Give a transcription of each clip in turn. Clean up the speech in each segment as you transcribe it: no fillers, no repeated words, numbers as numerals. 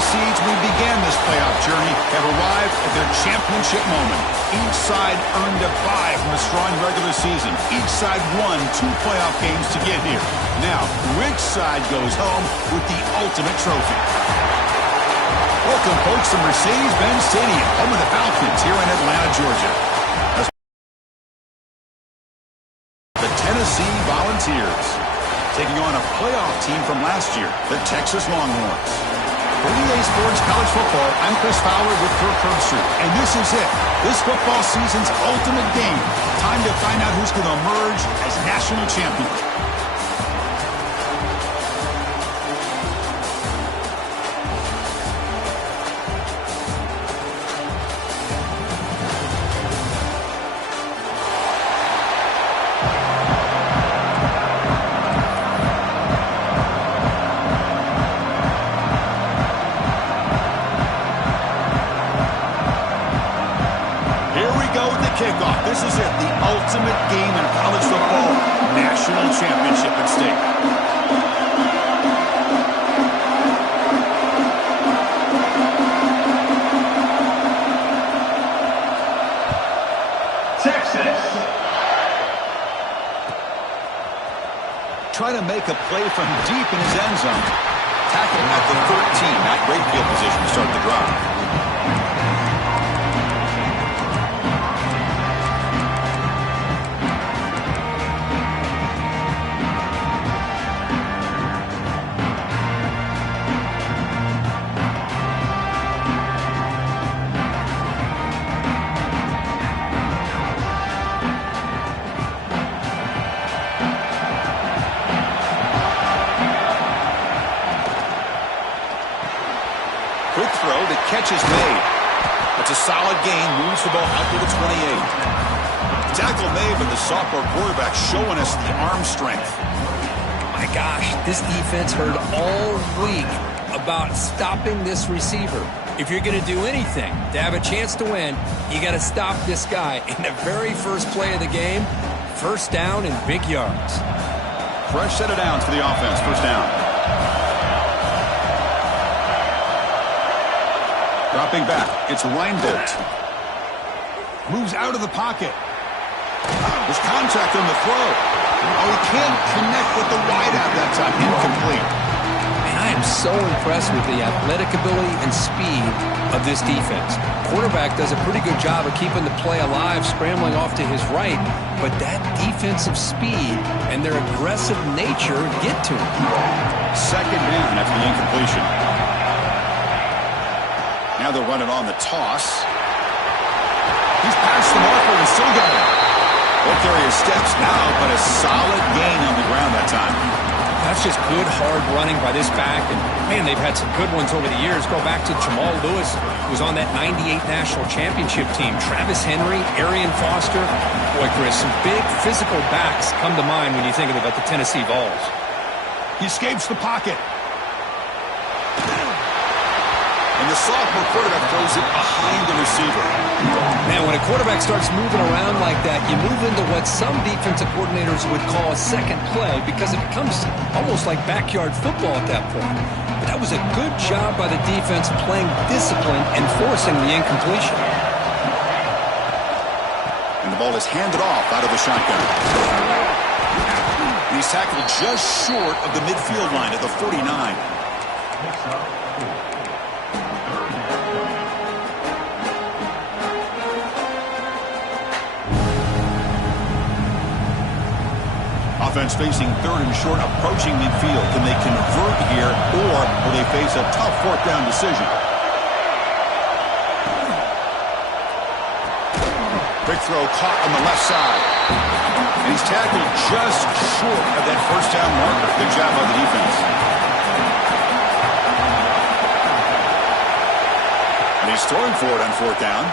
the seeds we began this playoff journey have arrived at their championship moment. Each side earned a bye from a strong regular season. Each side won 2 playoff games to get here. Now, which side goes home with the ultimate trophy? Welcome, folks, to Mercedes-Benz Stadium, home of the Falcons here in Atlanta, Georgia. The Tennessee Volunteers taking on a playoff team from last year, the Texas Longhorns. For EA Sports College Football, I'm Chris Fowler with Kirk Herbstreit, and this is it. This football season's ultimate game. Time to find out who's going to emerge as national champion. Kickoff. This is it, the ultimate game in college football, national championship at stake. Texas. Trying to make a play from deep in his end zone. Tackle at the 13, not great field position to start the drive. Quick throw, the catch is made. It's a solid gain, moves the ball out to the 28. Tackle made, but the sophomore quarterback showing us the arm strength. My gosh, this defense heard all week about stopping this receiver. If you're going to do anything to have a chance to win, you got to stop this guy. In the very first play of the game, first down and big yards. Fresh set of downs for the offense, first down. Dropping back, it's Reinbolt. Moves out of the pocket. There's contact on the throw. Oh, he can't connect with the wideout that time. Incomplete. And I am so impressed with the athletic ability and speed of this defense. Quarterback does a pretty good job of keeping the play alive, scrambling off to his right, but that defensive speed and their aggressive nature get to him. Second down after the incompletion. Now they're running on the toss. He's past the marker and still got it. Both areas steps now, but a solid gain on the ground that time. That's just good, hard running by this back. And, man, they've had some good ones over the years. Go back to Jamal Lewis, who was on that 98 National Championship team. Travis Henry, Arian Foster. Boy, Chris, some big physical backs come to mind when you think about the Tennessee Vols. He escapes the pocket. And the sophomore quarterback throws it behind the receiver. Man, when a quarterback starts moving around like that, you move into what some defensive coordinators would call a second play because it becomes almost like backyard football at that point. But that was a good job by the defense playing discipline and forcing the incompletion. And the ball is handed off out of the shotgun. He's tackled just short of the midfield line at the 49. Offense facing third and short, approaching midfield. Can they convert here, or will they face a tough fourth down decision? Quick throw caught on the left side. And he's tackled just short of that first down marker. Good job by the defense. And he's throwing for it on fourth down.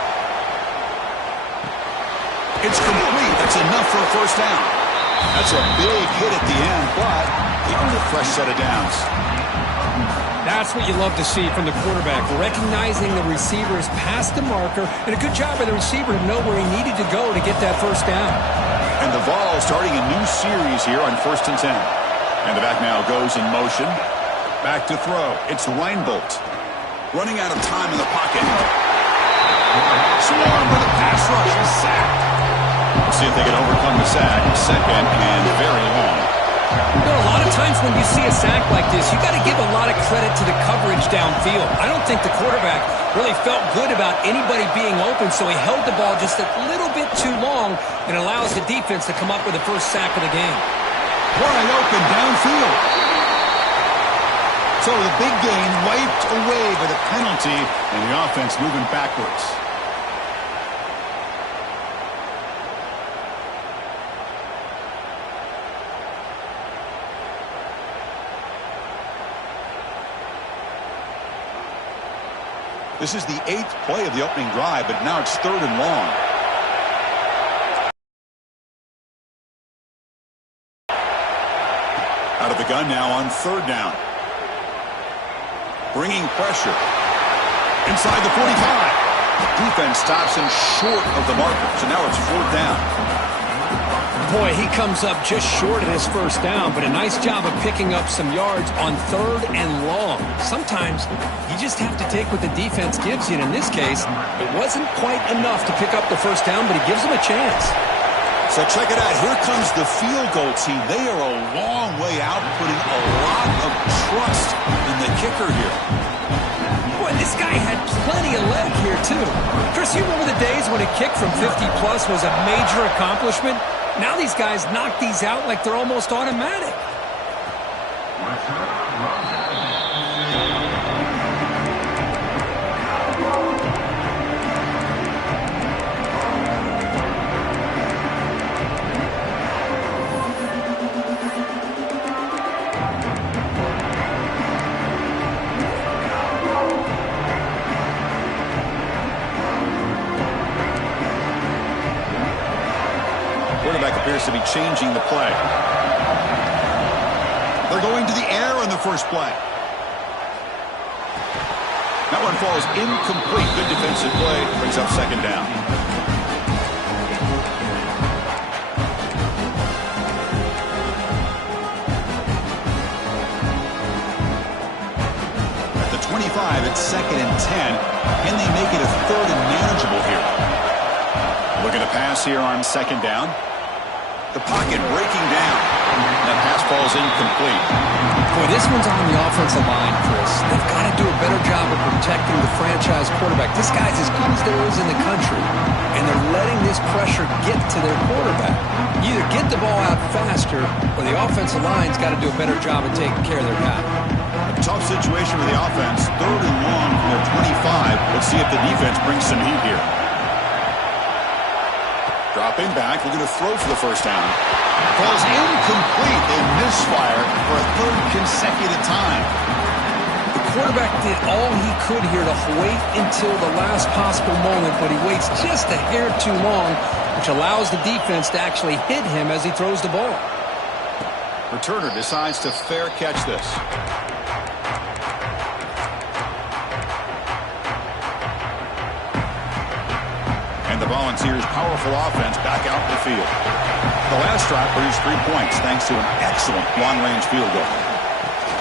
It's complete. That's enough for a first down. That's a big hit at the end, but he earned a fresh set of downs. That's what you love to see from the quarterback, recognizing the receiver is past the marker, and a good job by the receiver to know where he needed to go to get that first down. And the Vols starting a new series here on 1st and 10. And the back now goes in motion. Back to throw. It's Reinbolt. Running out of time in the pocket. Swarmed with a pass rush. He's sacked. Let's see if they can overcome the sack. Second and very long. You know, a lot of times when you see a sack like this, you got to give a lot of credit to the coverage downfield. I don't think the quarterback really felt good about anybody being open, so he held the ball just a little bit too long and allows the defense to come up with the first sack of the game. Wide open downfield. So the big gain wiped away by the penalty, and the offense moving backwards. This is the 8th play of the opening drive, but now it's 3rd and long. Out of the gun now on 3rd down. Bringing pressure. Inside the 45. Defense stops him short of the marker, so now it's 4th down. Boy, he comes up just short of his first down, but a nice job of picking up some yards on 3rd and long. Sometimes you just have to take what the defense gives you, and in this case, it wasn't quite enough to pick up the first down, but he gives them a chance. So check it out. Here comes the field goal team. They are a long way out, putting a lot of trust in the kicker here. Boy, this guy had plenty of leg here, too. Chris, you remember the days when a kick from 50-plus was a major accomplishment? Now these guys knock these out like they're almost automatic. Quarterback appears to be changing the play. They're going to the air on the first play. That one falls incomplete. Good defensive play. Brings up 2nd down. At the 25, it's 2nd and 10. Can they make it a 3rd and manageable here? Looking to pass here on 2nd down. The pocket breaking down. That pass falls incomplete. Boy, this one's on the offensive line, Chris. They've got to do a better job of protecting the franchise quarterback. This guy's as good as there is in the country, and they're letting this pressure get to their quarterback. You either get the ball out faster, or the offensive line's got to do a better job of taking care of their guy. A tough situation for the offense. 3rd and long from their 25. Let's see if the defense brings some heat here. Dropping back, looking to throw for the first down. Falls incomplete. They misfire for a 3rd consecutive time. The quarterback did all he could here to wait until the last possible moment, but he waits just a hair too long, which allows the defense to actually hit him as he throws the ball. Returner decides to fair catch this. And the Volunteers' powerful offense back out in the field. The last drive produced 3 points thanks to an excellent long-range field goal.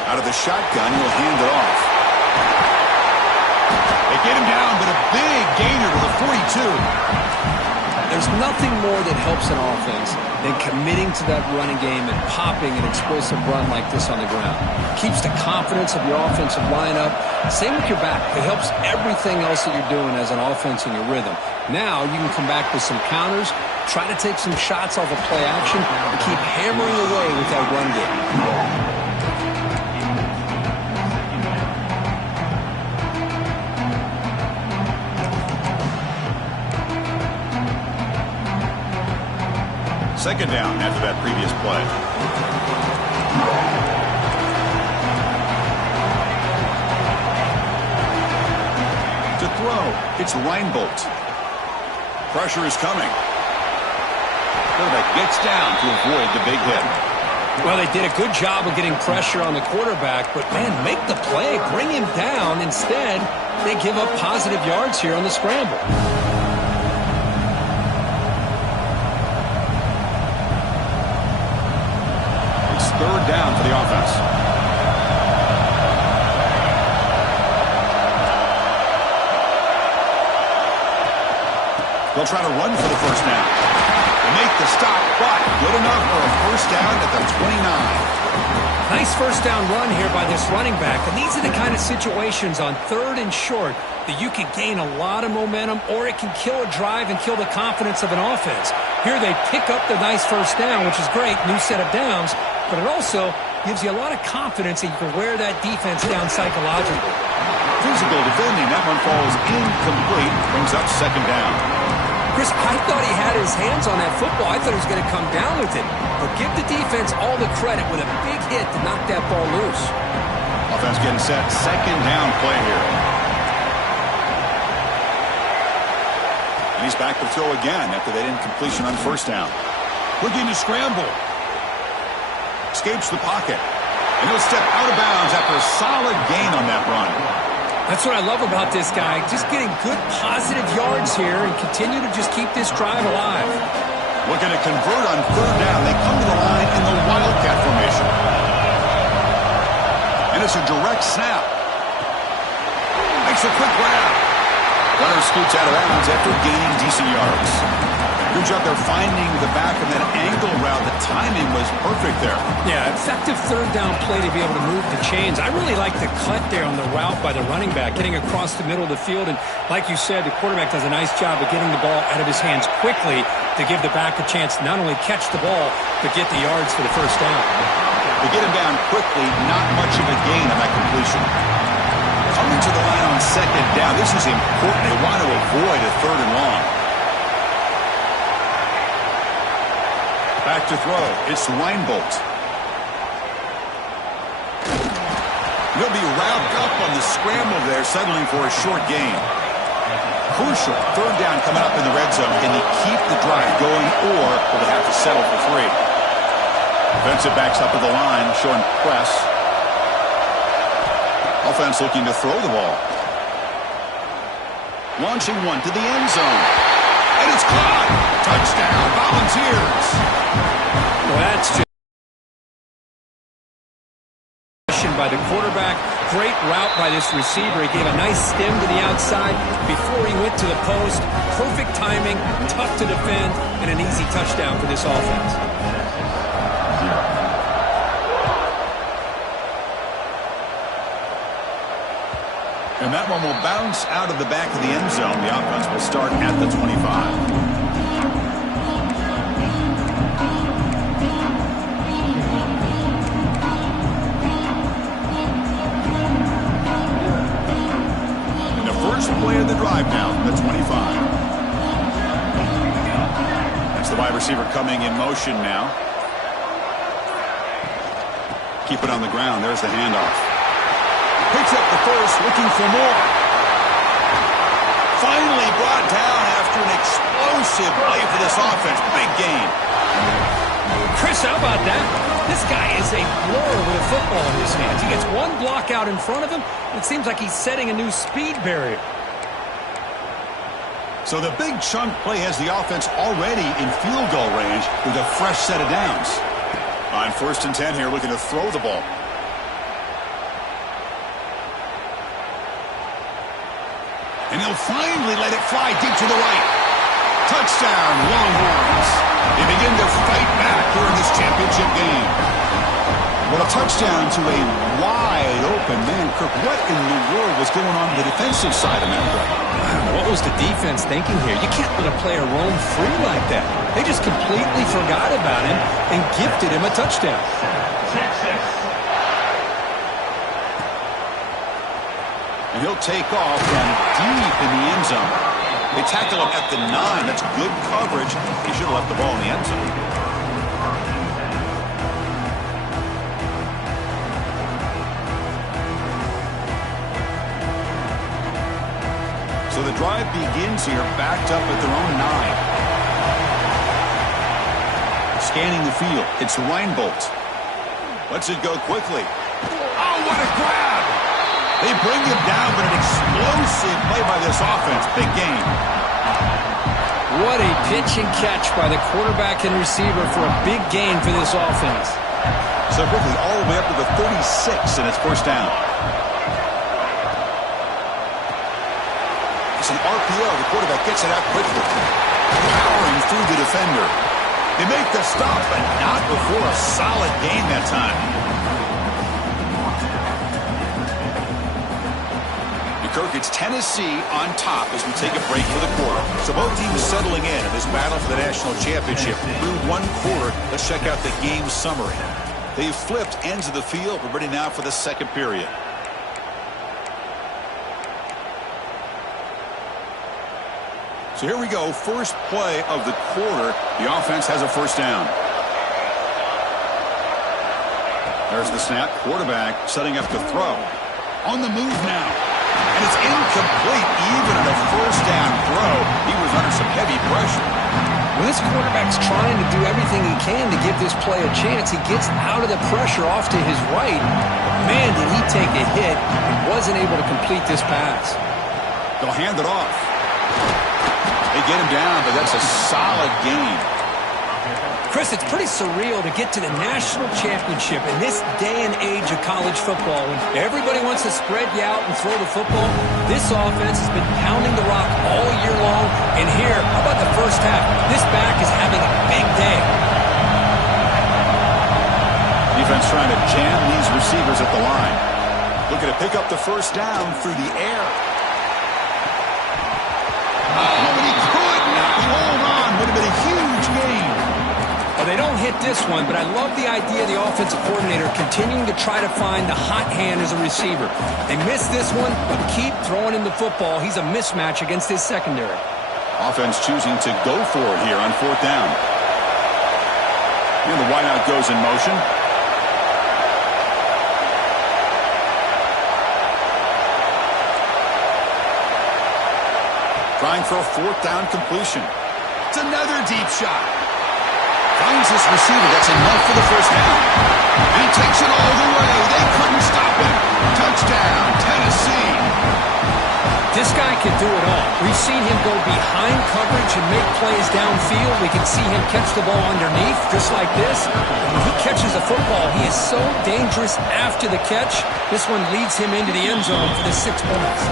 Out of the shotgun, he'll hand it off. They get him down, but a big gainer to the 42. There's nothing more that helps an offense than committing to that running game and popping an explosive run like this on the ground. Keeps the confidence of your offensive lineup. Same with your back. It helps everything else that you're doing as an offense in your rhythm. Now you can come back with some counters, try to take some shots off of play action, and keep hammering away with that run game. Second down after that previous play. To throw, it's Reinbolt. Pressure is coming. Quarterback gets down to avoid the big hit. Well, they did a good job of getting pressure on the quarterback, but, man, make the play. Bring him down. Instead, they give up positive yards here on the scramble. Third down for the offense. They'll try to run for the first down. They make the stop, but good enough for a first down at the 29. Nice first down run here by this running back. And these are the kind of situations on 3rd and short that you can gain a lot of momentum, or it can kill a drive and kill the confidence of an offense. Here they pick up the nice first down, which is great, new set of downs, but it also gives you a lot of confidence that you can wear that defense down psychologically. Physical defending. That one falls incomplete. Brings up second down. Chris, I thought he had his hands on that football. I thought he was going to come down with it. But give the defense all the credit with a big hit to knock that ball loose. Offense getting set. Second down play here. And he's back to throw again after that incompletion on first down. Looking to scramble. Escapes the pocket. And he'll step out of bounds after a solid gain on that run. That's what I love about this guy. Just getting good positive yards here and continue to just keep this drive alive. Looking to convert on third down. They come to the line in the Wildcat formation. And it's a direct snap. Makes a quick grab. Runner scoots out of bounds after gaining decent yards. Good job there finding the back of that angle route. The timing was perfect there. Yeah, effective third down play to be able to move the chains. I really like the cut there on the route by the running back, getting across the middle of the field. And like you said, the quarterback does a nice job of getting the ball out of his hands quickly to give the back a chance to not only catch the ball, but get the yards for the first down. To get him down quickly, not much of a gain on that completion. Coming to the line on second down. This is important. They want to avoid a third and long. Back to throw. It's Reinbolt. He'll be wrapped up on the scramble there, settling for a short gain. Crucial. Third down coming up in the red zone. Can he keep the drive going, or will they have to settle for 3? Defensive backs up at the line, showing press. Offense looking to throw the ball. Launching one to the end zone. And it's caught. Touchdown, Volunteers. Well, that's just by the quarterback. Great route by this receiver. He gave a nice stem to the outside before he went to the post. Perfect timing, tough to defend, and an easy touchdown for this offense. And that one will bounce out of the back of the end zone. The offense will start at the 25. First play of the drive now from the 25. That's the wide receiver coming in motion now. Keep it on the ground. There's the handoff. Picks up the first, looking for more. Finally brought down after an explosive play for this offense. Big game. Chris, how about that? This guy is a blur with a football in his hands. He gets one block out in front of him. It seems like he's setting a new speed barrier. So the big chunk play has the offense already in field goal range with a fresh set of downs. On 1st and 10 here, looking to throw the ball. And he'll finally let it fly deep to the right. Touchdown, Longhorns. They begin to fight back here in this championship game. Well, a touchdown to a wide open man. Kirk, what in the world was going on the defensive side of that play? What was the defense thinking here? You can't let a player roam free like that. They just completely forgot about him and gifted him a touchdown. And he'll take off from deep in the end zone. They tackle him at the 9. That's good coverage. He should have left the ball in the end zone. So the drive begins here, backed up at their own 9. Scanning the field. It's Reinbolt. Lets it go quickly. Oh, what a grab! They bring him down, but an explosive play by this offense. Big game. What a pitch and catch by the quarterback and receiver for a big gain for this offense. So quickly, all the way up to the 36, and it's first down. It's an RPO. The quarterback gets it out quickly. Powering through the defender. They make the stop, but not before a solid gain that time. Kirk, it's Tennessee on top as we take a break for the quarter. So both teams settling in this battle for the national championship. Through one quarter, let's check out the game summary. They've flipped ends of the field. We're ready now for the second period. So here we go. First play of the quarter. The offense has a first down. There's the snap. Quarterback setting up to throw. On the move now. And it's incomplete even at a first down throw. He was under some heavy pressure. Well, this quarterback's trying to do everything he can to give this play a chance. He gets out of the pressure off to his right. Man, did he take a hit and wasn't able to complete this pass. They'll hand it off. They get him down, but that's a solid gain. Chris, it's pretty surreal to get to the national championship in this day and age of college football. When everybody wants to spread you out and throw the football, this offense has been pounding the rock all year long. And here, how about the first half? This back is having a big day. Defense trying to jam these receivers at the line. Looking to pick up the first down through the air. Oh, but he could not hold on. Would have been a huge gain. Well, they don't hit this one, but I love the idea of the offensive coordinator continuing to try to find the hot hand as a receiver. They missed this one, but keep throwing him the football. He's a mismatch against his secondary. Offense choosing to go for it here on fourth down. And the wideout goes in motion. Trying for a fourth down completion. It's another deep shot. Finds this receiver. That's enough for the first down. And he takes it all the way. They couldn't stop him. Touchdown, Tennessee. This guy can do it all. We've seen him go behind coverage and make plays downfield. We can see him catch the ball underneath, just like this. When he catches a football, he is so dangerous after the catch. This one leads him into the end zone for the 6 points.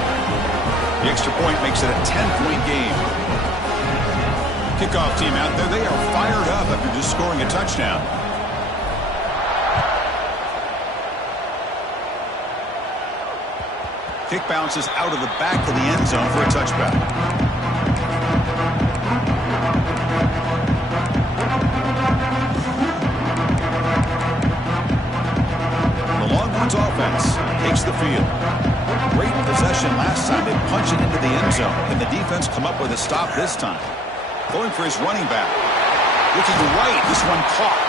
The extra point makes it a 10-point game. Kickoff team out there. They are fired up after just scoring a touchdown. Kick bounces out of the back of the end zone for a touchback. The Longhorns offense takes the field. Great possession last time. They punch it into the end zone. Can the defense come up with a stop this time? Going for his running back. Looking right. This one caught.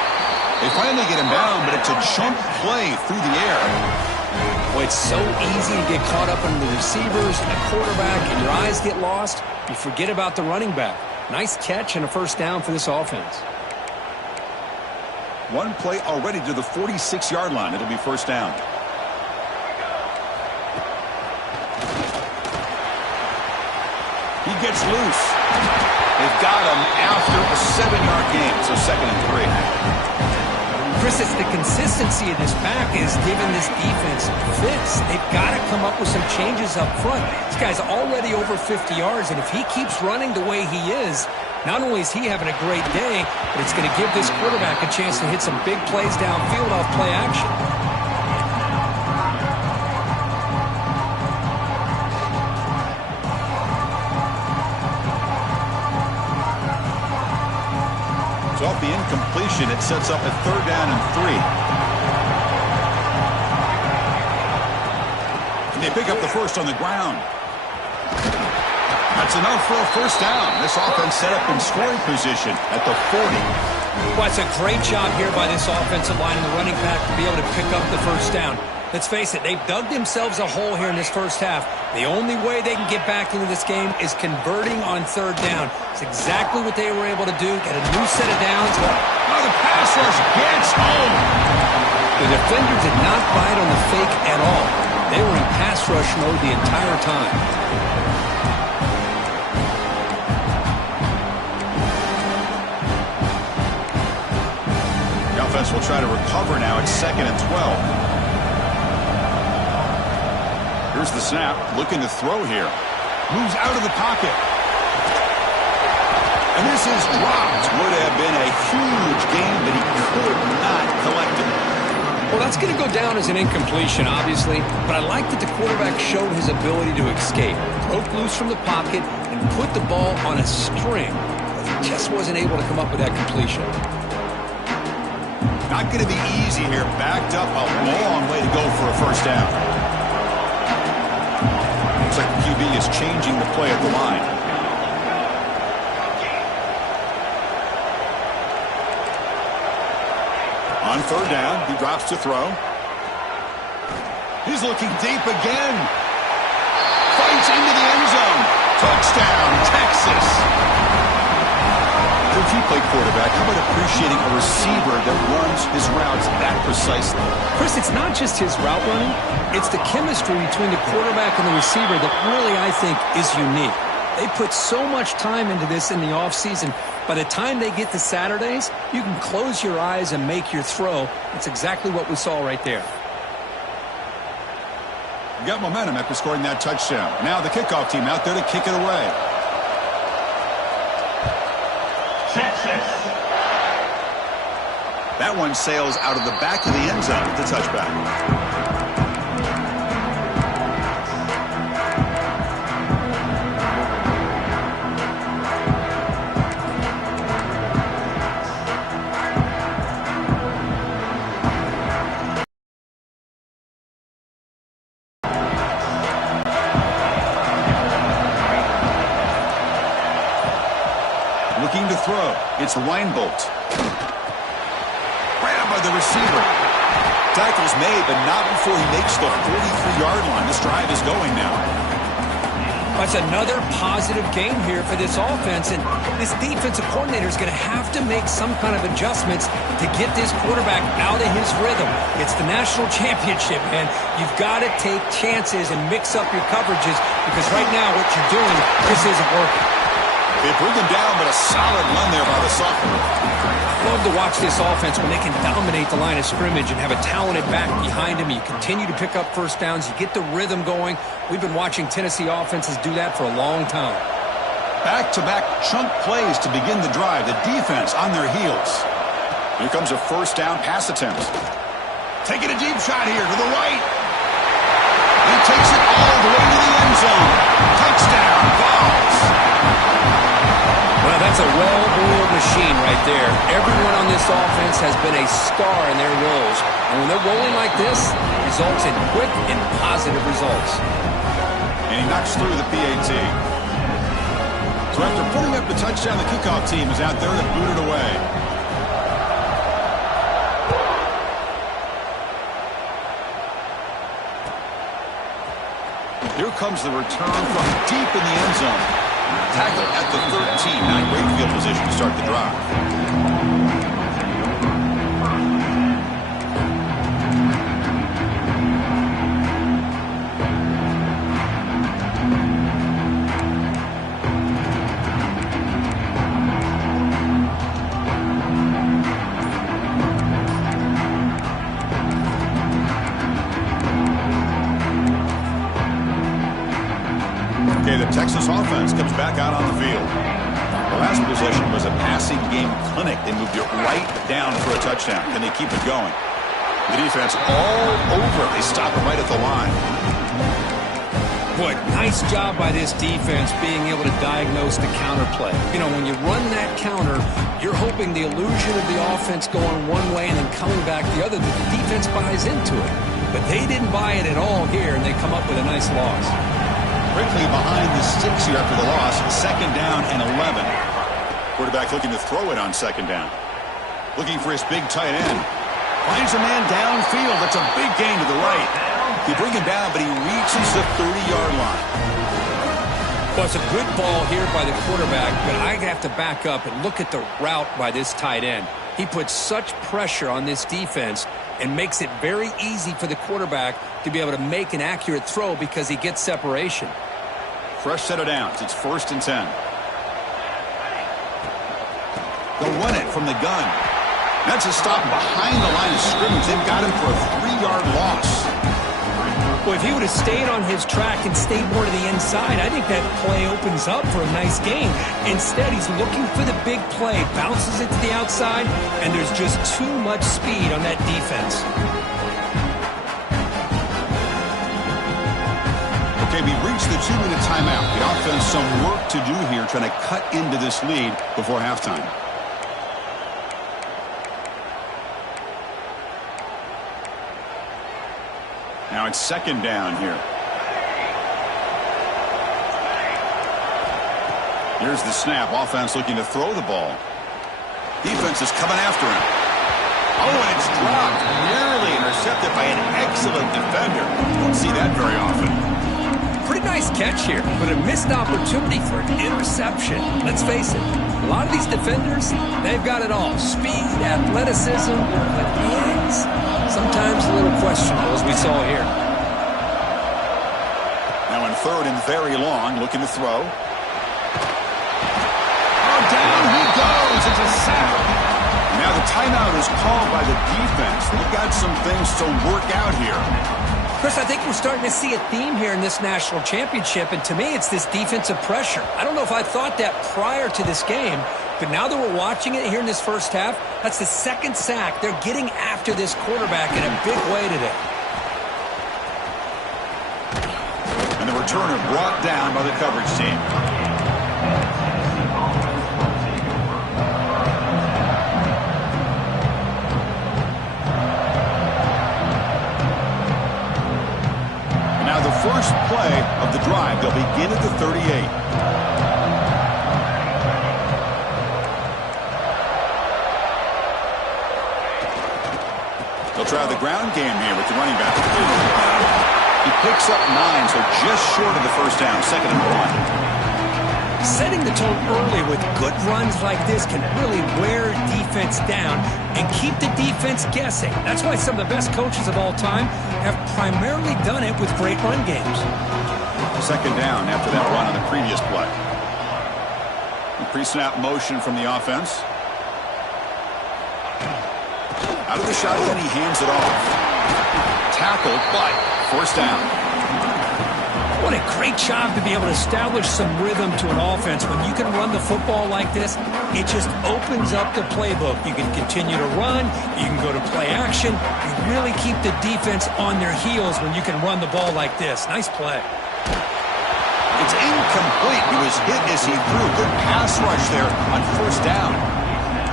They finally get him down, but it's a jump play through the air. Boy, it's so easy to get caught up in the receivers and the quarterback, and your eyes get lost. You forget about the running back. Nice catch and a first down for this offense. One play already to the 46-yard line. It'll be first down. He gets loose. They've got him after a 7-yard gain, so 2nd and 3. Chris, it's the consistency of this back is giving this defense fits. They've got to come up with some changes up front. This guy's already over 50 yards, and if he keeps running the way he is, not only is he having a great day, but it's going to give this quarterback a chance to hit some big plays downfield off play action. So off the incompletion, it sets up a 3rd down and 3. And they pick up the first on the ground. That's enough for a first down. This offense set up in scoring position at the 40. Well, it's a great job here by this offensive line and the running back to be able to pick up the first down. Let's face it, they've dug themselves a hole here in this first half. The only way they can get back into this game is converting on 3rd down. It's exactly what they were able to do. Get a new set of downs. Oh, the pass rush gets home. The defender did not bite on the fake at all. They were in pass rush mode the entire time. Offense will try to recover now. It's 2nd and 12. Here's the snap. Looking to throw here. Moves out of the pocket. And Misses, dropped. Would have been a huge gain, but he could not collect it. Well, that's going to go down as an incompletion, obviously, but I like that the quarterback showed his ability to escape, broke loose from the pocket, and put the ball on a string. But he just wasn't able to come up with that completion. Not going to be easy here. Backed up a long way to go for a first down. Looks like the QB is changing the play at the line. On third down, he drops to throw. He's looking deep again. Fights into the end zone. Touchdown, Texas. If you play quarterback, how about appreciating a receiver that runs his routes that precisely? Chris, it's not just his route running. It's the chemistry between the quarterback and the receiver that really, I think, is unique. They put so much time into this in the offseason. By the time they get to Saturdays, you can close your eyes and make your throw. That's exactly what we saw right there. You got momentum after scoring that touchdown. Now the kickoff team out there to kick it away. Texas. That one sails out of the back of the end zone with the touchback. Looking to throw. It's Weinbolt. Grabbed by the receiver. Tackle's made, but not before he makes the 43-yard line. This drive is going now. That's another positive game here for this offense, and this defensive coordinator is going to have to make some kind of adjustments to get this quarterback out of his rhythm. It's the national championship, man. You've got to take chances and mix up your coverages, because right now what you're doing just isn't working. They bring him down, but a solid run there by the sophomore. Love to watch this offense when they can dominate the line of scrimmage and have a talented back behind him. You continue to pick up first downs. You get the rhythm going. We've been watching Tennessee offenses do that for a long time. Back-to-back chunk plays to begin the drive. The defense on their heels. Here comes a first down pass attempt. Taking a deep shot here to the right. He takes it all the way to the end zone. Touchdown, Vols. Well, that's a well-oiled machine right there. Everyone on this offense has been a star in their roles. And when they're rolling like this, it results in quick and positive results. And he knocks through the PAT. So after putting up the touchdown, the kickoff team is out there to boot it away. Here comes the return from deep in the end zone. Tackle at the 13. Not great field position to start the drive. Okay, the Texas offense comes back out on the field. The last possession was a passing game clinic. They moved it right down for a touchdown. Can they keep it going? The defense all over. They stop it right at the line. Boy, nice job by this defense being able to diagnose the counterplay. You know, when you run that counter, you're hoping the illusion of the offense going one way and then coming back the other. The defense buys into it. But they didn't buy it at all here, and they come up with a nice loss. Quickly behind the sticks here after the loss. Second down and 11. Quarterback looking to throw it on second down. Looking for his big tight end. Finds a man downfield. That's a big gain to the right. They bring him down, but he reaches the 30-yard line. Well, it's a good ball here by the quarterback, but I have to back up and look at the route by this tight end. He puts such pressure on this defense and makes it very easy for the quarterback to be able to make an accurate throw because he gets separation. Fresh set of downs. It's 1st and 10. They'll run it from the gun. That's a stop behind the line of scrimmage. They've got him for a 3-yard loss. Well, if he would have stayed on his track and stayed more to the inside, I think that play opens up for a nice game. Instead, he's looking for the big play, bounces it to the outside, and there's just too much speed on that defense. Okay, we've reached the 2-minute timeout. The offense some work to do here, trying to cut into this lead before halftime. Now it's second down here. Here's the snap. Offense looking to throw the ball. Defense is coming after him. Oh, and it's dropped. Nearly intercepted by an excellent defender. Don't see that very often. Pretty nice catch here, but a missed opportunity for an interception. Let's face it, a lot of these defenders, they've got it all. Speed, athleticism, but hands, sometimes a little questionable, as we saw here. Now in third and very long, looking to throw. Oh, down he goes. It's a sack. Now the timeout is called by the defense. They've got some things to work out here. Chris, I think we're starting to see a theme here in this national championship, and to me, it's this defensive pressure. I don't know if I thought that prior to this game, but now that we're watching it here in this first half, that's the second sack. They're getting after this quarterback in a big way today. And the returner brought down by the coverage team. First play of the drive. They'll begin at the 38. They'll try the ground game here with the running back. He picks up 9, so just short of the first down, 2nd and 1. Setting the tone early with good runs like this can really wear defense down and keep the defense guessing. That's why some of the best coaches of all time have primarily done it with great run games. 2nd down after that run on the previous play. Pre-snap motion from the offense. Out of the shotgun, he hands it off. Tackled, but first down. What a great job to be able to establish some rhythm to an offense. When you can run the football like this, it just opens up the playbook. You can continue to run. You can go to play action. You really keep the defense on their heels when you can run the ball like this. Nice play. It's incomplete. He was hit as he threw. Good pass rush there on first down.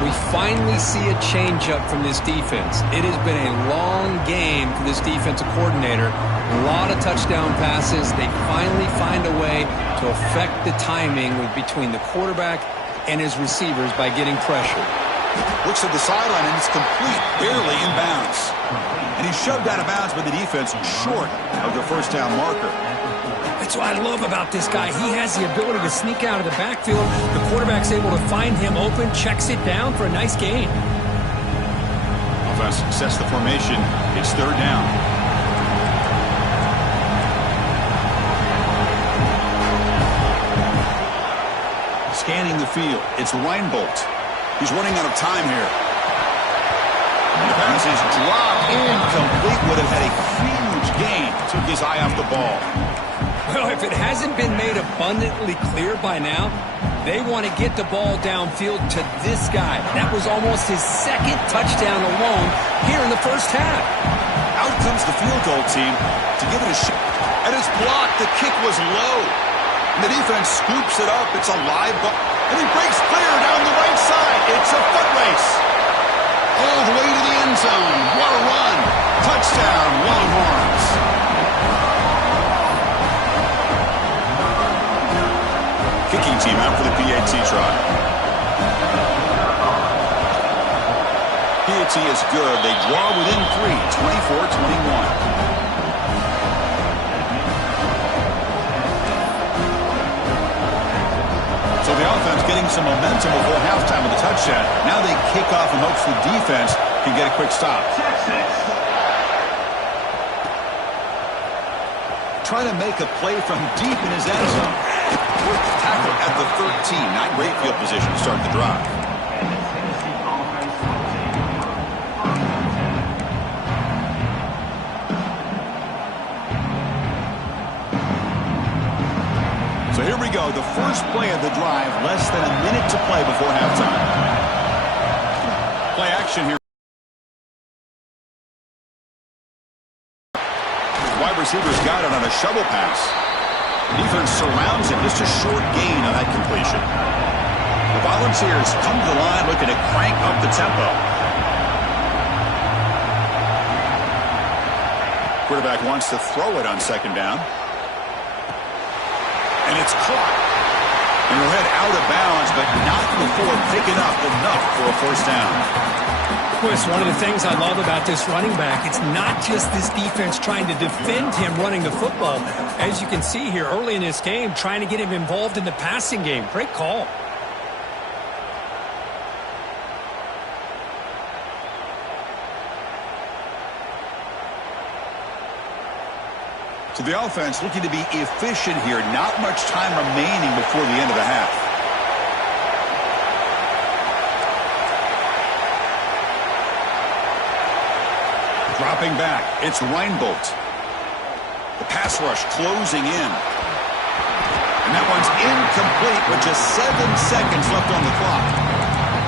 We finally see a change-up from this defense. It has been a long game for this defensive coordinator. A lot of touchdown passes. They finally find a way to affect the timing between the quarterback and his receivers by getting pressure. Looks at the sideline, and it's complete, barely in bounds. And he's shoved out of bounds by the defense short of the first down marker. That's what I love about this guy. He has the ability to sneak out of the backfield. The quarterback's able to find him open, checks it down for a nice gain. Offense sets the formation. It's 3rd down. Scanning the field. It's Reinbolt. He's running out of time here. And the pass is dropped. Incomplete. Would have had a huge gain. Took his eye off the ball. Well, if it hasn't been made abundantly clear by now, they want to get the ball downfield to this guy. That was almost his 2nd touchdown alone here in the first half. Out comes the field goal team to give it a shot. And it's blocked. The kick was low. And the defense scoops it up. It's a live ball. And he breaks clear down the right side. It's a foot race. All the way to the end zone. What a run. Touchdown, Longhorns. Kicking team out for the PAT try. PAT is good. They draw within 3, 24-21. So the offense getting some momentum before halftime with a touchdown. Now they kick off in hopes the defense can get a quick stop. Trying to make a play from deep in his end zone. Tackle at the 13. Not great field position to start the drive. go. The first play of the drive, less than a minute to play before halftime. Play action here. Wide receiver's got it on a shovel pass. Defense surrounds him. Just a short gain on that completion. The Volunteers come to the line looking to crank up the tempo. Quarterback wants to throw it on second down. And it's caught. And he'll head out of bounds, but not before picking up enough for a first down. Chris, one of the things I love about this running back, it's not just this defense trying to defend him running the football. As you can see here early in this game, trying to get him involved in the passing game. Great call. So the offense looking to be efficient here. Not much time remaining before the end of the half. Dropping back, it's Reinbold. The pass rush closing in. And that one's incomplete with just 7 seconds left on the clock.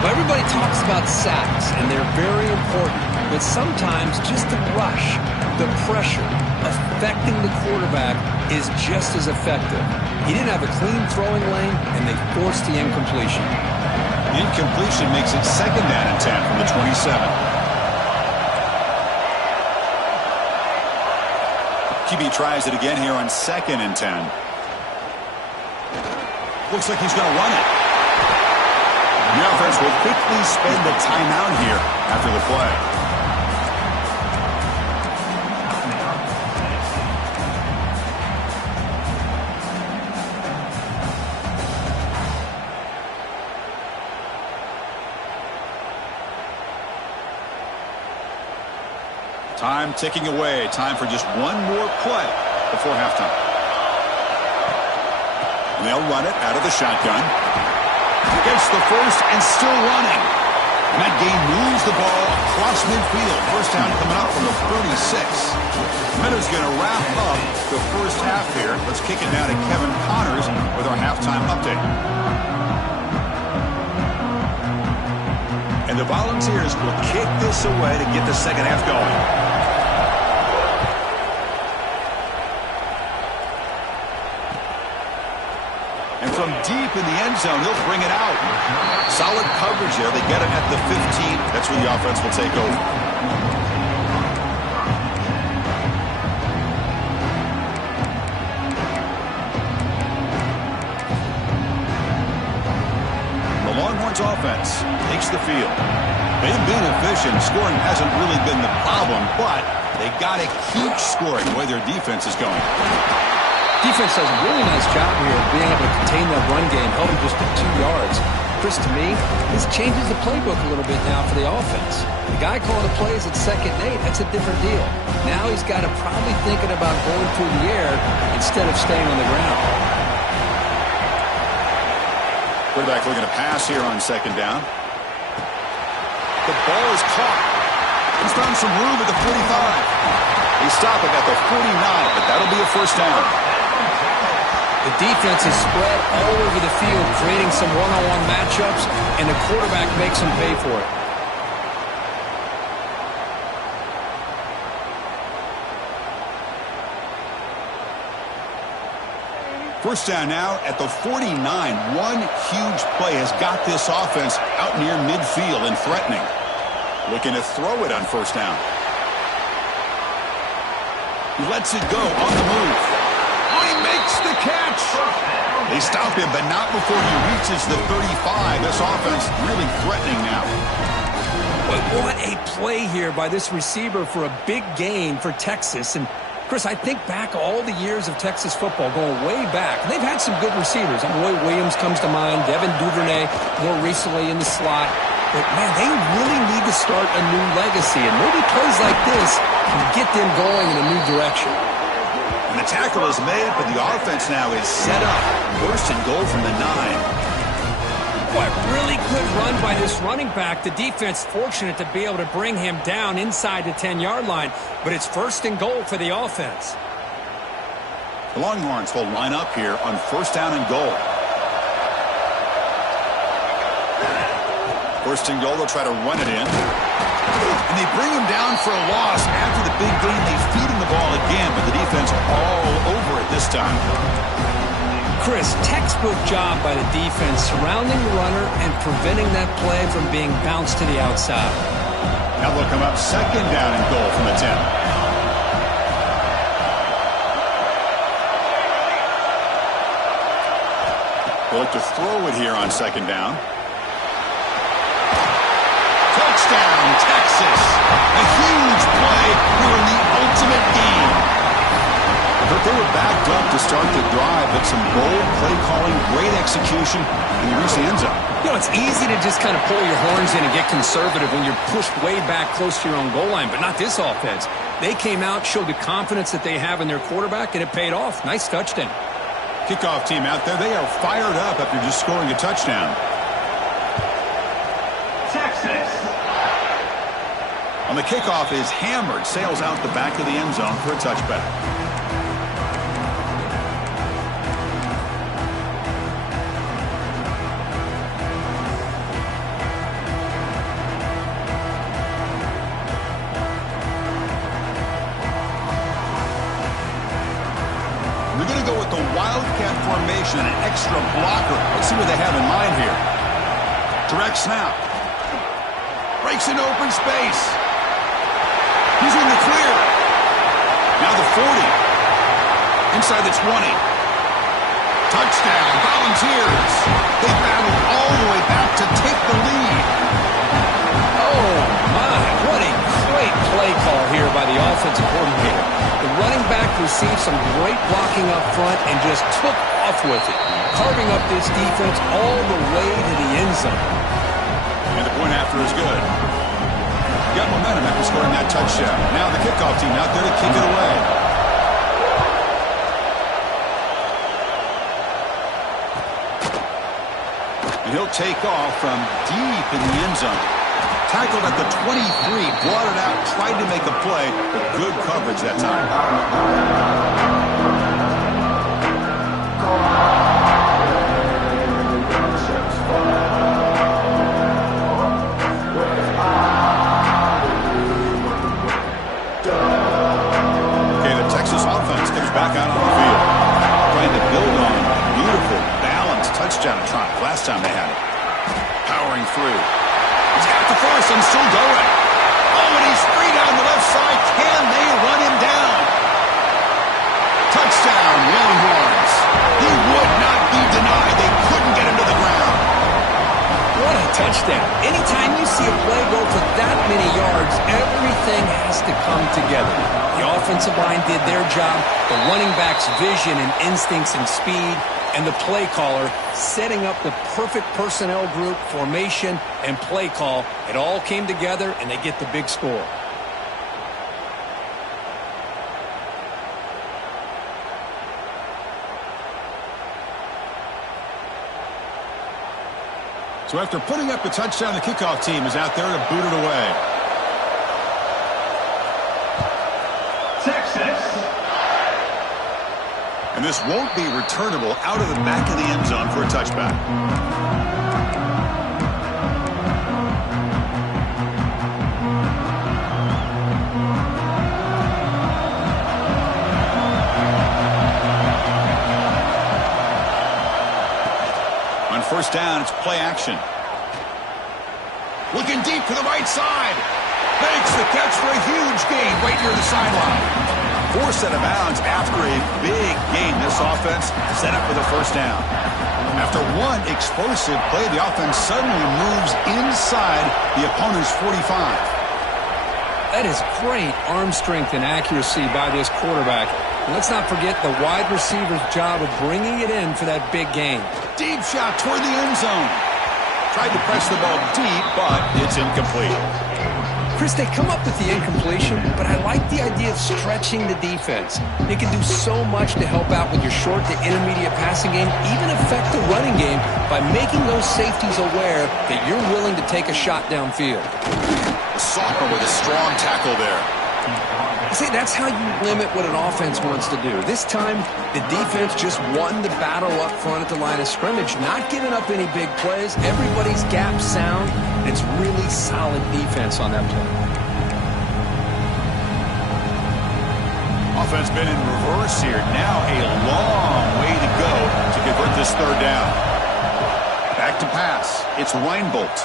Well, everybody talks about sacks, and they're very important. But sometimes just the rush, the pressure, affecting the quarterback is just as effective. He didn't have a clean throwing lane, and they forced the incompletion. The incompletion makes it second down and 10 from the 27. QB tries it again here on second and 10. Looks like he's going to run it. The offense will quickly spend the timeout here after the play. Time ticking away. Time for just one more play before halftime. And they'll run it out of the shotgun. Gets the first and still running. And that game moves the ball across midfield. First down coming up from the 36. Miller's going to wrap up the first half here. Let's kick it down to Kevin Connors with our halftime update. And the Volunteers will kick this away to get the second half going. And from deep in the end zone, he'll bring it out. Solid coverage there. They get it at the 15. That's where the offense will take over. The Longhorns offense takes the field. They've been efficient. Scoring hasn't really been the problem, but they got to keep scoring the way their defense is going. Defense does a really nice job here of being able to contain that run game, held him just at 2 yards. Chris, to me, this changes the playbook a little bit now for the offense. The guy calling the plays at 2nd and 8, that's a different deal. Now he's got to probably thinking about going through the air instead of staying on the ground. Quarterback looking to pass here on second down. The ball is caught. He's found some room at the 45. They stop it at the 49, but that'll be a first down. The defense is spread all over the field, creating some one-on-one matchups, and the quarterback makes them pay for it. First down now at the 49. One huge play has got this offense out near midfield and threatening. Looking to throw it on first down. He lets it go on the move. Oh, he makes the catch. They stop him, but not before he reaches the 35. This offense really threatening now. But what a play here by this receiver for a big gain for Texas. And Chris, I think back all the years of Texas football, going way back. They've had some good receivers. Roy Williams comes to mind, Devin Duvernay more recently in the slot. But, man, they really need to start a new legacy. And maybe plays like this can get them going in a new direction. And the tackle is made, but the offense now is set up. First and goal from the 9. Boy, really good run by this running back. The defense fortunate to be able to bring him down inside the 10-yard line. But it's first and goal for the offense. The Longhorns will line up here on first down and goal. First and goal, they'll try to run it in. And they bring him down for a loss. After the big gain, they feed him the ball again, but the defense all over it this time. Chris, textbook job by the defense surrounding the runner and preventing that play from being bounced to the outside. Now they'll come up second down and goal from the 10. They'll look to throw it here on second down. Touchdown, Texas. A huge play here in the ultimate game. But they were backed up to start the drive, but some bold play calling, great execution, and they reach the end zone. You know, it's easy to just kind of pull your horns in and get conservative when you're pushed way back close to your own goal line, but not this offense. They came out, showed the confidence that they have in their quarterback, and it paid off. Nice touchdown. Kickoff team out there, they are fired up after just scoring a touchdown. Texas. On the kickoff is hammered, sails out the back of the end zone for a touchback. They're going to go with the Wildcat formation and an extra blocker. Let's see what they have in mind here. Direct snap. Breaks into open space. He's in the clear. Now the 40. Inside the 20. Touchdown, Volunteers. They battled all the way back to take the lead. Oh, my. What a great play call here by the offensive coordinator. The running back received some great blocking up front and just took off with it, carving up this defense all the way to the end zone. And the point after is good. Got momentum after scoring that touchdown. Now the kickoff team out there to kick it away. And he'll take off from deep in the end zone. Tackled at the 23, brought it out, tried to make a play, but good coverage that time. Okay, the Texas offense comes back out on the field, trying to build on a beautiful, balanced touchdown drive last time they had it. Powering through. He's got the first and still going. Oh, and he's free down the left side. Can they run him down? Touchdown, Longhorns. He would not be denied. They couldn't get him to the ground. What a touchdown. Anytime you see a play go for that many yards, everything has to come together. The offensive line did their job, the running back's vision and instincts and speed, and the play caller setting up the perfect personnel group, formation, and play call. It all came together, and they get the big score. So after putting up the touchdown, the kickoff team is out there to boot it away. Texas. And this won't be returnable out of the back of the end zone for a touchback. On first down, it's play action. Looking deep to the right side. Makes the catch for a huge gain right near the sideline. Forced out of bounds after a big gain. This offense set up for the first down. After one explosive play, the offense suddenly moves inside the opponent's 45. That is great arm strength and accuracy by this quarterback. And let's not forget the wide receiver's job of bringing it in for that big gain. Deep shot toward the end zone. Tried to press the ball deep, but it's incomplete. Chris, they come up with the incompletion, but I like the idea of stretching the defense. They can do so much to help out with your short to intermediate passing game, even affect the running game by making those safeties aware that you're willing to take a shot downfield. The sophomore with a strong tackle there. See, that's how you limit what an offense wants to do. This time, the defense just won the battle up front at the line of scrimmage, not giving up any big plays. Everybody's gap sound. It's really solid defense on that play. Offense been in reverse here. Now a long way to go to convert this third down. Back to pass. It's Reinbolt.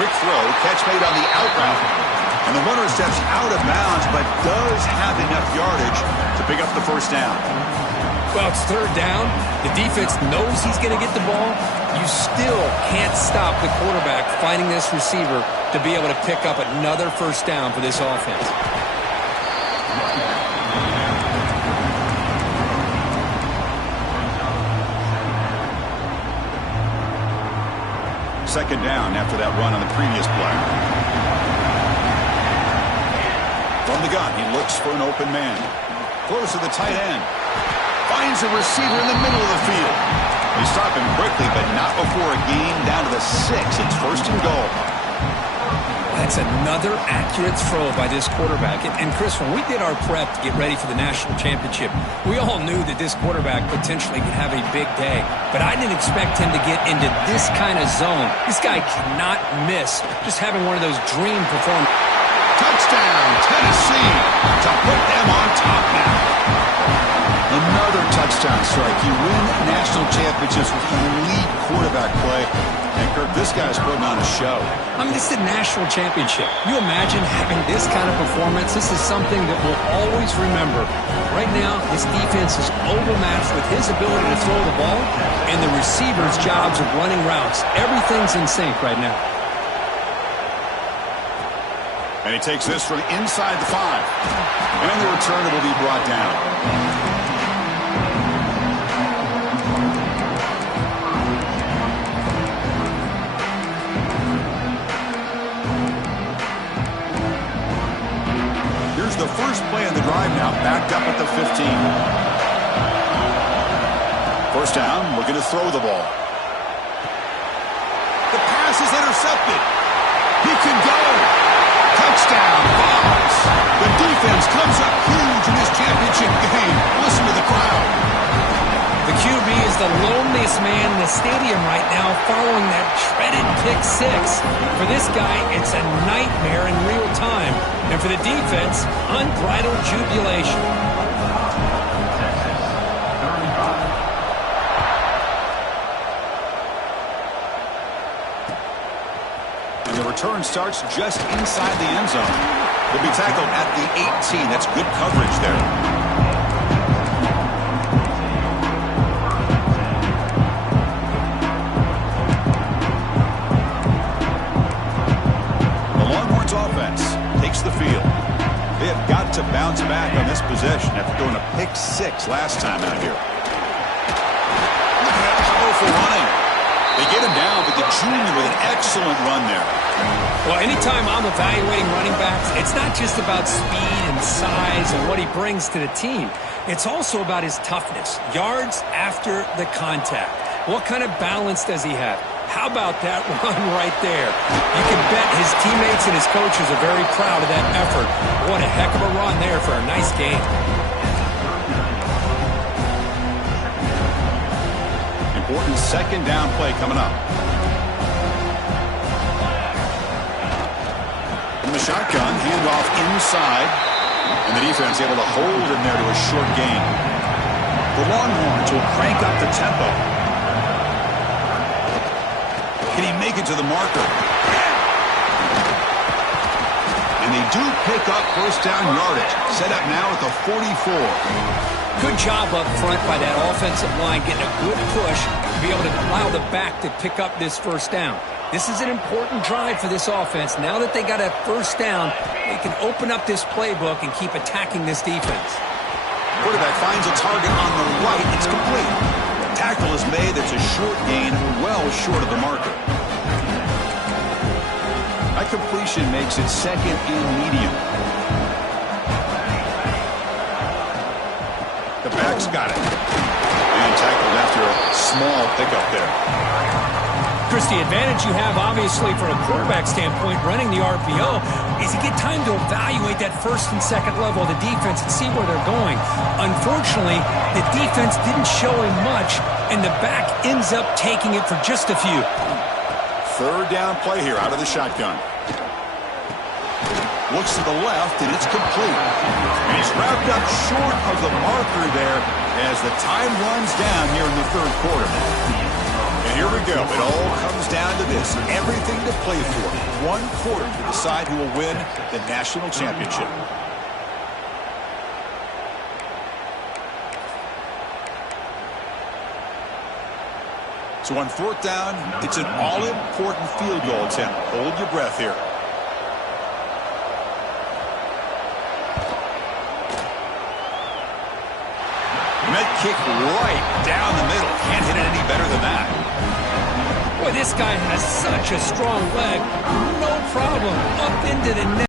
Quick throw. Catch made on the out route. And the runner steps out of bounds, but does have enough yardage to pick up the first down. Well, it's third down. The defense knows he's going to get the ball. You still can't stop the quarterback finding this receiver to be able to pick up another first down for this offense. Second down after that run on the previous play. From the gun, he looks for an open man. Throws to the tight end. Finds a receiver in the middle of the field. They stop him quickly, but not before a gain down to the 6. It's first and goal. That's another accurate throw by this quarterback. And Chris, when we did our prep to get ready for the national championship, we all knew that this quarterback potentially could have a big day. But I didn't expect him to get into this kind of zone. This guy cannot miss just having one of those dream performances. Touchdown, Tennessee, to put them on top now. Another touchdown strike. You win national championships with elite quarterback play. And, Kirk, this guy's putting on a show. I mean, this is a national championship. You imagine having this kind of performance? This is something that we'll always remember. Right now, this defense is overmatched with his ability to throw the ball and the receivers' jobs of running routes. Everything's in sync right now. And he takes this from inside the 5. And the return will be brought down. Here's the first play of the drive now, backed up at the 15. First down, looking to throw the ball. The pass is intercepted. He can go. Touchdown, Vols. The defense comes up huge in this championship game. Listen to the crowd. The QB is the loneliest man in the stadium right now following that dreaded pick 6. For this guy, it's a nightmare in real time. And for the defense, unbridled jubilation. Return starts just inside the end zone. He'll be tackled at the 18. That's good coverage there. The Longhorns offense takes the field. They have got to bounce back on this possession after throwing a pick 6 last time out here. Look at that powerful running. They get him down, but the junior with an excellent run there. Well, anytime I'm evaluating running backs, it's not just about speed and size and what he brings to the team. It's also about his toughness, yards after the contact. What kind of balance does he have? How about that run right there? You can bet his teammates and his coaches are very proud of that effort. What a heck of a run there for a nice game. Important second down play coming up. In the shotgun, handoff inside, and the defense able to hold him there to a short gain. The Longhorns will crank up the tempo. Can he make it to the marker? And they do pick up first down yardage. Set up now at the 44. Good job up front by that offensive line, getting a good push to be able to allow the back to pick up this first down. This is an important drive for this offense. Now that they got a first down, they can open up this playbook and keep attacking this defense. Quarterback finds a target on the right. It's complete. Tackle is made. That's a short gain, well short of the marker. That completion makes it second and medium. The back's got it. And tackled after a small pickup there. Chris, the advantage you have, obviously, from a quarterback standpoint, running the RPO, is you get time to evaluate that first and second level of the defense and see where they're going. Unfortunately, the defense didn't show him much, and the back ends up taking it for just a few. Third down play here out of the shotgun. Looks to the left, and it's complete. And he's wrapped up short of the marker there as the time runs down here in the third quarter. And here we go. It all comes down to this. Everything to play for. One quarter to decide who will win the national championship. So on fourth down, it's an all-important field goal attempt. Hold your breath here. Met kick right down the middle. Can't hit it any better than that. Boy, this guy has such a strong leg. No problem. Up into the net.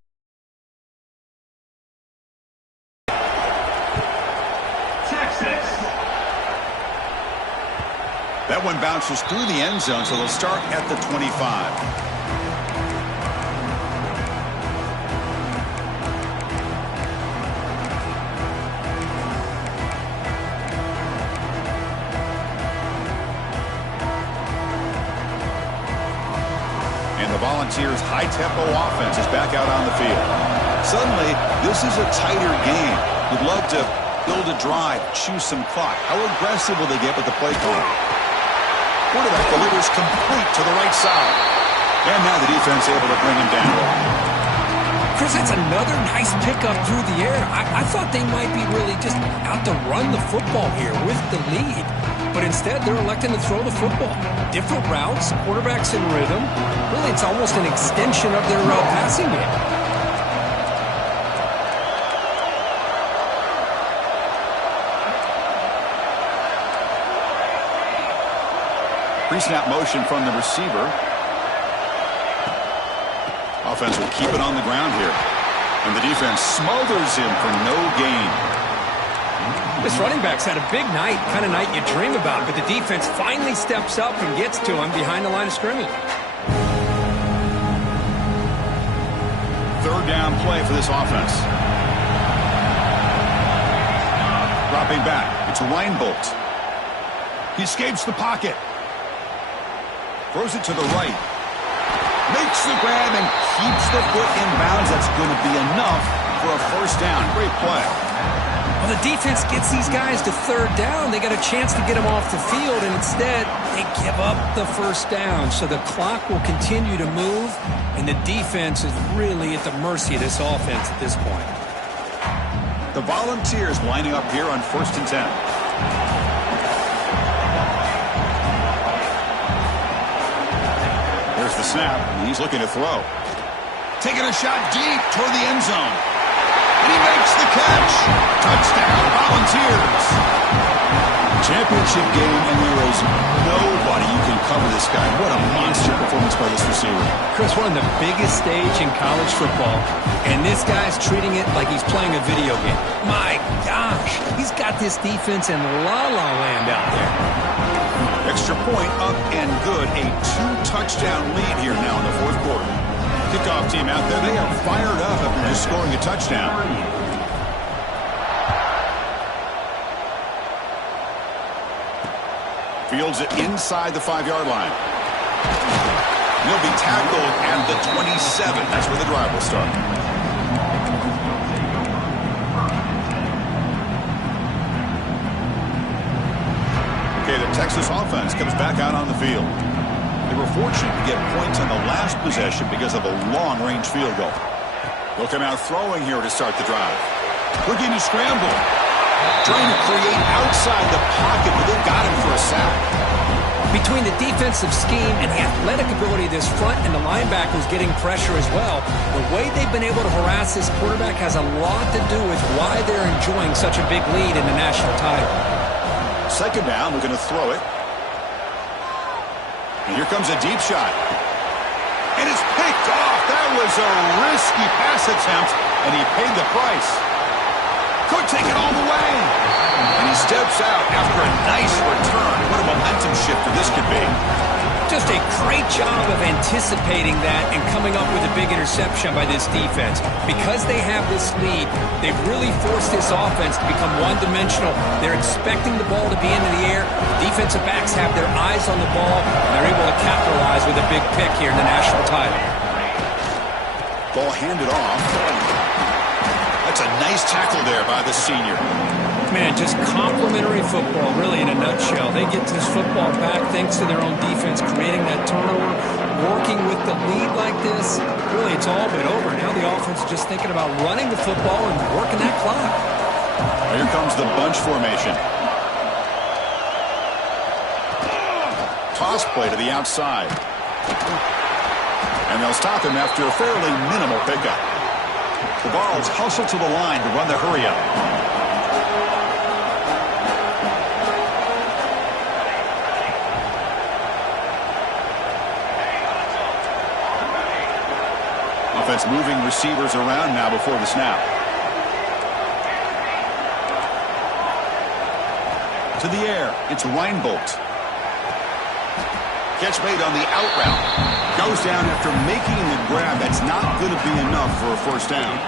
Texas. That one bounces through the end zone, so they'll start at the 25. Volunteers' high-tempo offense is back out on the field. Suddenly, this is a tighter game. You'd love to build a drive, choose some clock. How aggressive will they get with the play call? Quarterback delivers complete to the right side. And now the defense able to bring him down. Chris, that's another nice pickup through the air. I thought they might be really just out to run the football here with the lead. But instead, they're electing to throw the football. Different routes, quarterbacks in rhythm. Really, it's almost an extension of their passing game. Pre-snap motion from the receiver. Offense will keep it on the ground here. And the defense smothers him for no gain. This running back's had a big night, kind of night you dream about, but the defense finally steps up and gets to him behind the line of scrimmage. Third down play for this offense. Dropping back, it's Reinbolt. He escapes the pocket. Throws it to the right. Makes the grab and keeps the foot in bounds. That's going to be enough for a first down. Great play. Well, the defense gets these guys to third down. They got a chance to get them off the field, and instead they give up the first down. So the clock will continue to move, and the defense is really at the mercy of this offense at this point. The Volunteers lining up here on 1st and 10. There's the snap. He's looking to throw. Taking a shot deep toward the end zone. And he makes the catch. Touchdown, Volunteers. Championship game, and there is nobody you can cover this guy. What a monster performance by this receiver. Chris, we're on the biggest stage in college football, and this guy's treating it like he's playing a video game. My gosh, he's got this defense in la-la land out there. Extra point up and good. A 2-touchdown lead here now in the fourth quarter. Kickoff team out there, they are fired up after just scoring a touchdown. Fields it inside the 5-yard line. He'll be tackled at the 27. That's where the drive will start. Okay, the Texas offense comes back out on the field. They were fortunate to get points on the last possession because of a long-range field goal. They'll come out throwing here to start the drive. Looking to scramble. Trying to create outside the pocket, but they've got him for a sack. Between the defensive scheme and the athletic ability of this front and the linebackers getting pressure as well, the way they've been able to harass this quarterback has a lot to do with why they're enjoying such a big lead in the national title. Second down, looking to throw it. And here comes a deep shot. And it's picked off. That was a risky pass attempt, and he paid the price. Could take it all the way. And he steps out after a nice return. What a momentum shifter this could be. Just a great job of anticipating that and coming up with a big interception by this defense. Because they have this lead, they've really forced this offense to become one-dimensional. They're expecting the ball to be into the air. Defensive backs have their eyes on the ball, and they're able to capitalize with a big pick here in the national title. Ball handed off. That's a nice tackle there by the senior. Man, just complimentary football, really, in a nutshell. They get this football back thanks to their own defense, creating that turnover, working with the lead like this. Really, it's all but over. Now the offense is just thinking about running the football and working that clock. Here comes the bunch formation. Toss play to the outside. And they'll stop him after a fairly minimal pickup. The Vols hustle to the line to run the hurry-up. Offense moving receivers around now before the snap. To the air, it's Reinbolt. Catch made on the out route. Goes down after making the grab. That's not going to be enough for a first down.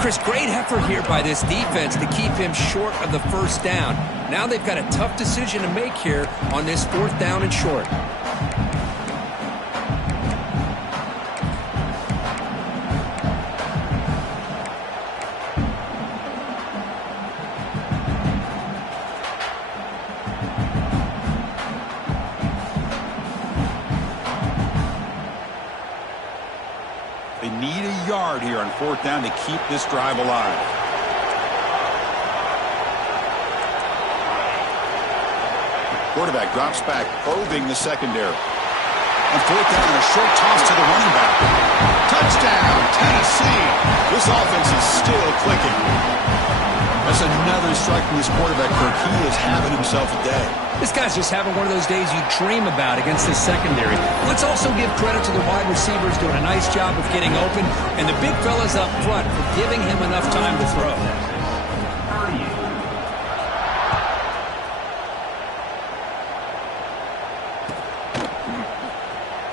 Chris, great effort here by this defense to keep him short of the first down. Now they've got a tough decision to make here on this 4th down and short. They need a yard here on 4th down to keep this drive alive. Quarterback drops back, probing the secondary. On 4th down, a short toss to the running back. Touchdown, Tennessee. This offense is still clicking. That's another strike from this quarterback, Kirk. He is having himself a day. This guy's just having one of those days you dream about against this secondary. Let's also give credit to the wide receivers doing a nice job of getting open, and the big fellas up front for giving him enough time to throw.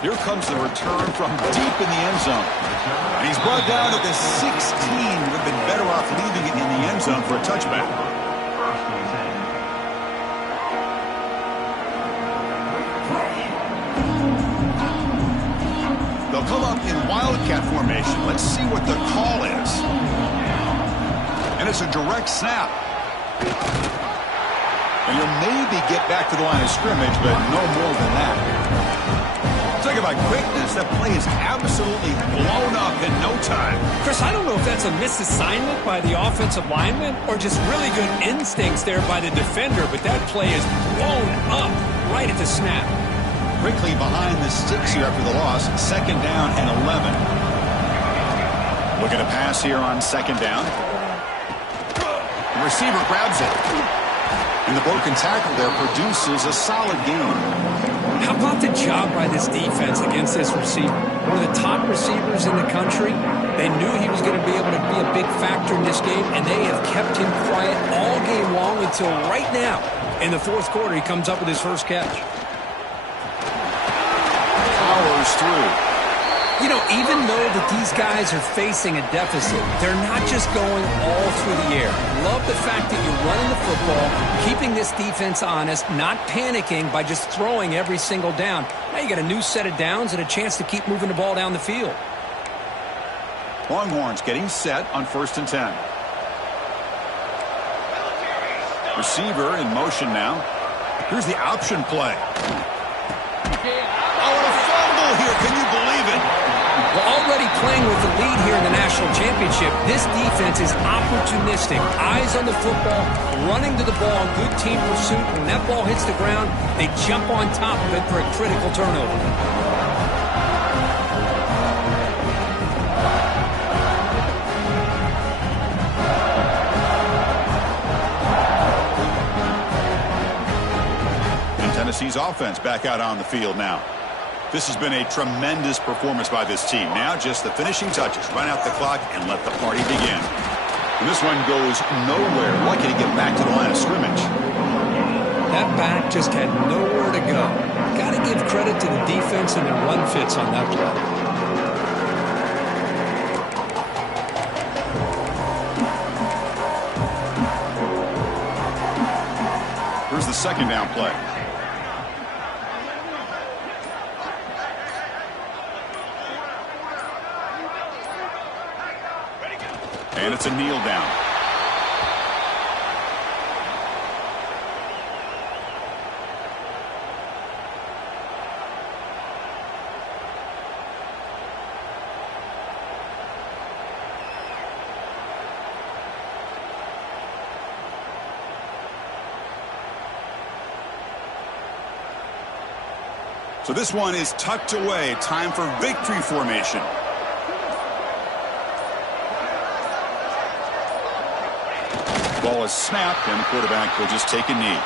Here comes the return from deep in the end zone. And he's brought down at the 16. Would have been better off leaving it in the end zone for a touchback. They'll come up in wildcat formation. Let's see what the call is. And it's a direct snap. And you'll maybe get back to the line of scrimmage, but no more than that. Talk about quickness. That play is absolutely blown up in no time. Chris, I don't know if that's a misassignment by the offensive lineman or just really good instincts there by the defender, but that play is blown up right at the snap. Quickly behind the sticks here after the loss. 2nd down and 11. Looking to pass here on 2nd down. The receiver grabs it. And the broken tackle there produces a solid gain. How about the job by this defense against this receiver? One of the top receivers in the country. They knew he was going to be able to be a big factor in this game, and they have kept him quiet all game long until right now. In the 4th quarter, he comes up with his first catch. Powers through. You know, even though that these guys are facing a deficit, they're not just going all through the air. Love the fact that you're running the football, keeping this defense honest, not panicking by just throwing every single down. Now you got a new set of downs and a chance to keep moving the ball down the field. Longhorns getting set on 1st and 10. Receiver in motion now. Here's the option play. Oh, a fumble here. Can you believe it? Well, already playing with the lead here in the national championship, this defense is opportunistic. Eyes on the football, running to the ball, good team pursuit. When that ball hits the ground, they jump on top of it for a critical turnover. And Tennessee's offense back out on the field now. This has been a tremendous performance by this team. Now just the finishing touches. Run out the clock and let the party begin. And this one goes nowhere. Lucky to get back to the line of scrimmage. That back just had nowhere to go. Got to give credit to the defense and their run fits on that play. Here's the second down play. And it's a kneel down. So this one is tucked away. Time for victory formation. Ball is snapped, and the quarterback will just take a knee.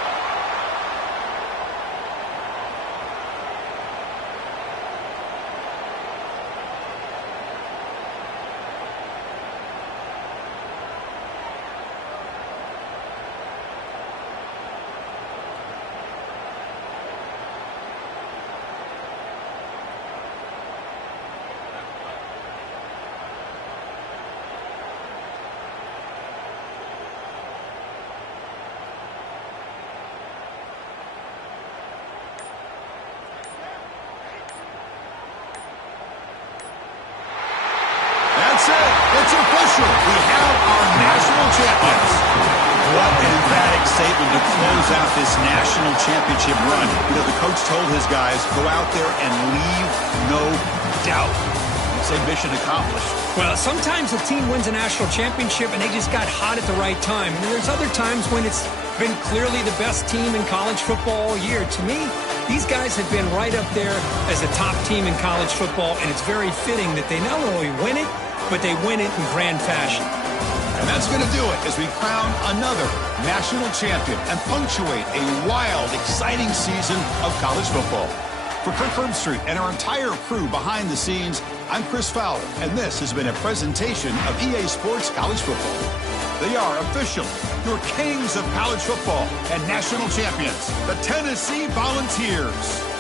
That's it. It's official. We have our national champions. What an emphatic statement to close out this national championship run. You know, the coach told his guys, go out there and leave no doubt. I'd say mission accomplished. Well, sometimes a team wins a national championship and they just got hot at the right time. And there's other times when it's been clearly the best team in college football all year. To me, these guys have been right up there as a top team in college football, and it's very fitting that they not only win it, but they win it in grand fashion. And that's going to do it as we crown another national champion and punctuate a wild, exciting season of college football. For Kirk Herbstreit and our entire crew behind the scenes, I'm Chris Fowler, and this has been a presentation of EA Sports College Football. They are official, your kings of college football and national champions, the Tennessee Volunteers.